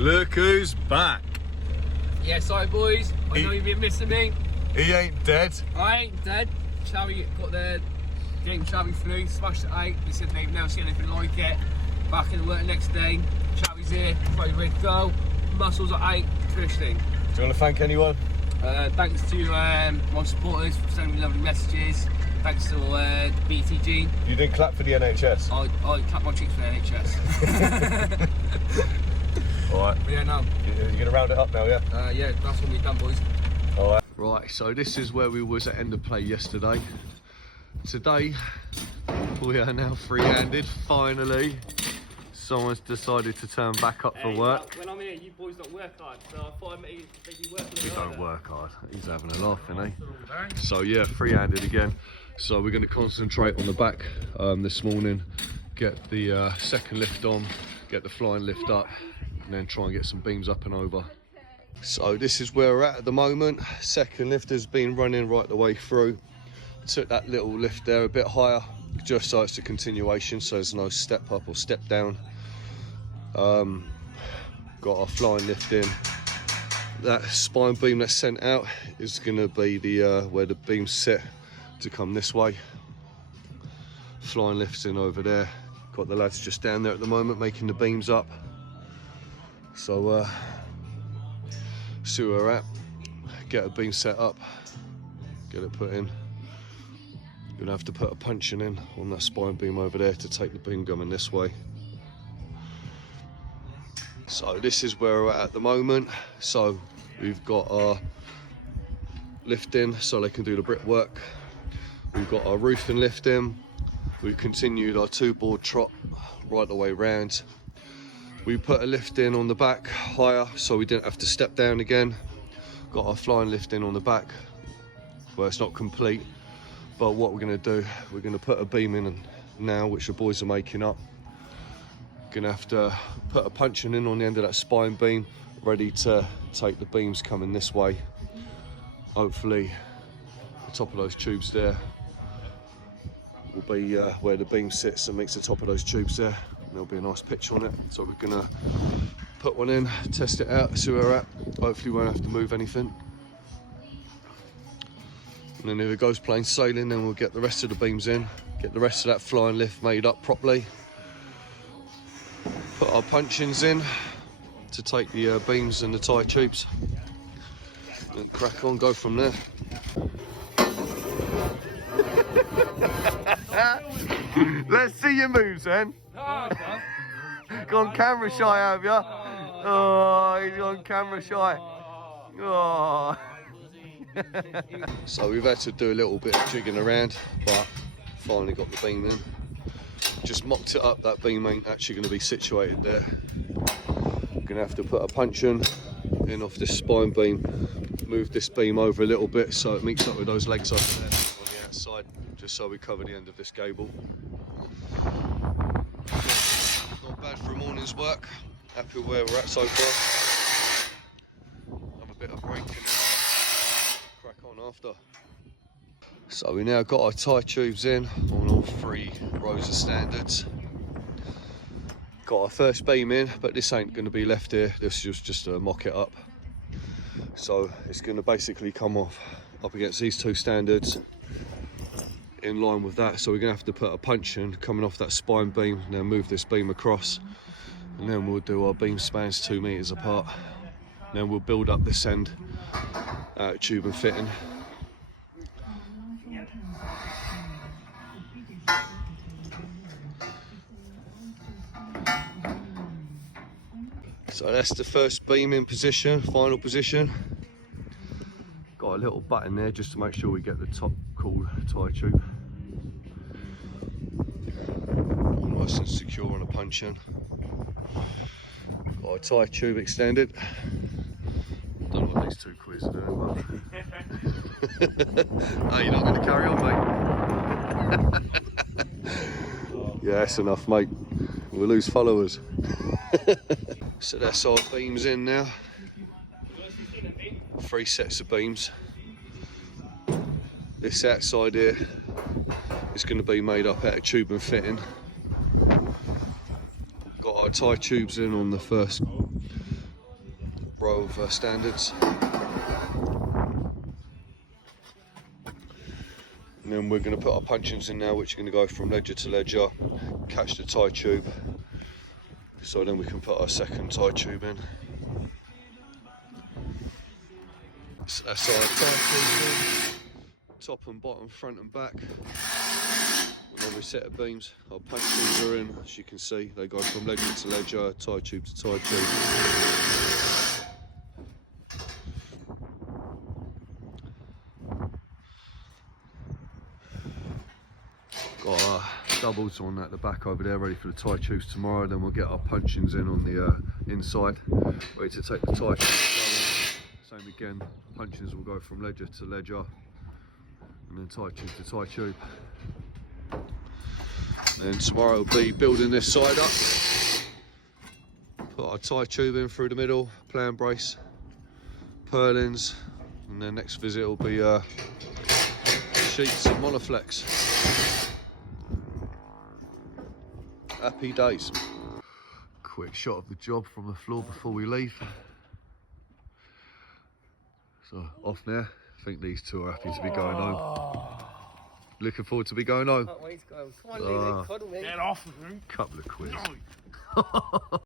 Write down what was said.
Look who's back. Yeah, sorry boys, I know you've been missing me. He ain't dead. I ain't dead. Chavi got the game Chavi flu, smashed it 8. They said they've never seen anything like it. Back in the work the next day, Chavi's here, probably ready to go. Muscles at 8, finished thing. Do you want to thank anyone? Thanks to my supporters for sending me lovely messages. Thanks to BTG. You didn't clap for the NHS? I clapped my cheeks for the NHS. Alright. Yeah, no. You're going to round it up now, yeah? Yeah, that's what we've done, boys. Alright. Right, so this is where we was at end of play yesterday. Today, we are now free-handed, finally. Someone's decided to turn back up for work. When I'm here, you boys don't work hard, so I thought I'd make you work a little We harder. don't work hard. He's having a laugh, isn't he? So yeah, free-handed again. So we're going to concentrate on the back this morning, get the second lift on, get the flying lift up, and then try and get some beams up and over. So this is where we're at the moment. Second lift has been running right the way through. Took that little lift there a bit higher, just so it's a continuation, so there's no step up or step down. Got our flying lift in. That spine beam that's sent out is going to be the where the beam's set to come this way. Flying lift's in over there. Got the lads just down there at the moment making the beams up. So see where we're at. Get a beam set up, get it put in. You're gonna have to put a punching in on that spine beam over there to take the beam coming this way. So this is where we're at the moment. So we've got our lift in so they can do the brickwork. We've got our roofing lift in. We've continued our 2-board trot right the way round. We put a lift in on the back higher so we didn't have to step down again. Got our flying lift in on the back. Well, it's not complete, but what we're going to do, we're going to put a beam in now, which the boys are making up. Gonna have to put a punching in on the end of that spine beam, ready to take the beams coming this way. Hopefully the top of those tubes there will be where the beam sits and meets the top of those tubes there. And there'll be a nice pitch on it. So we're gonna put one in, test it out, see where we're at. Hopefully we won't have to move anything. And then if it goes plain sailing, then we'll get the rest of the beams in, get the rest of that flying lift made up properly. Put our punchings in to take the beams and the tie tubes and crack on, go from there. Let's see your moves then. Gone camera shy, have ya? Oh, he's gone camera shy. Oh. So we've had to do a little bit of jigging around, but finally got the beam in. Just mocked it up, that beam ain't actually going to be situated there. Going to have to put a punch in off this spine beam, move this beam over a little bit so it meets up with those legs over there on the outside, just so we cover the end of this gable. Not bad for a morning's work, happy with where we're at so far. Have a bit of break and then crack on after. So we now got our tie tubes in on all 3 rows of standards. Got our first beam in, but this ain't going to be left here. This is just to mock it up. So it's going to basically come off up against these 2 standards in line with that. So we're going to have to put a punch in coming off that spine beam, now move this beam across, and then we'll do our beam spans 2 meters apart. Then we'll build up this end out of tube and fitting. So that's the first beam in position, final position. Got a little button there just to make sure we get the top cool tie tube. Nice and secure on a punch in. Got a tie tube extended. Don't know what these 2 quids are doing, but... Hey, you're not going to carry on, mate? Yeah, that's enough, mate. We'll lose followers. So that's our beams in now. 3 sets of beams. This outside here is going to be made up out of tube and fitting. Got our tie tubes in on the first row of standards. And then we're going to put our puncheons in now, which are going to go from ledger to ledger, catch the tie tube, so then we can put our second tie tube in. So that's our tie tube in, top and bottom, front and back. And every set of beams, our puncheons are in. As you can see, they go from ledger to ledger, tie tube to tie tube. Got our doubles on at the back over there, ready for the tie tubes tomorrow. Then we'll get our puncheons in on the inside, ready to take the tie tubes. Same again, puncheons will go from ledger to ledger, and then tie tube to tie tube. Then tomorrow we'll be building this side up. Put our tie tube in through the middle, plan brace, purlins, and then next visit will be sheets and monoflex. Happy days. Quick shot of the job from the floor before we leave. So off now. I think these two are happy to be going home. Looking forward to be going home. Can't wait to go. Come on, Lily, cuddle me. Get off of him. Couple of quid. No.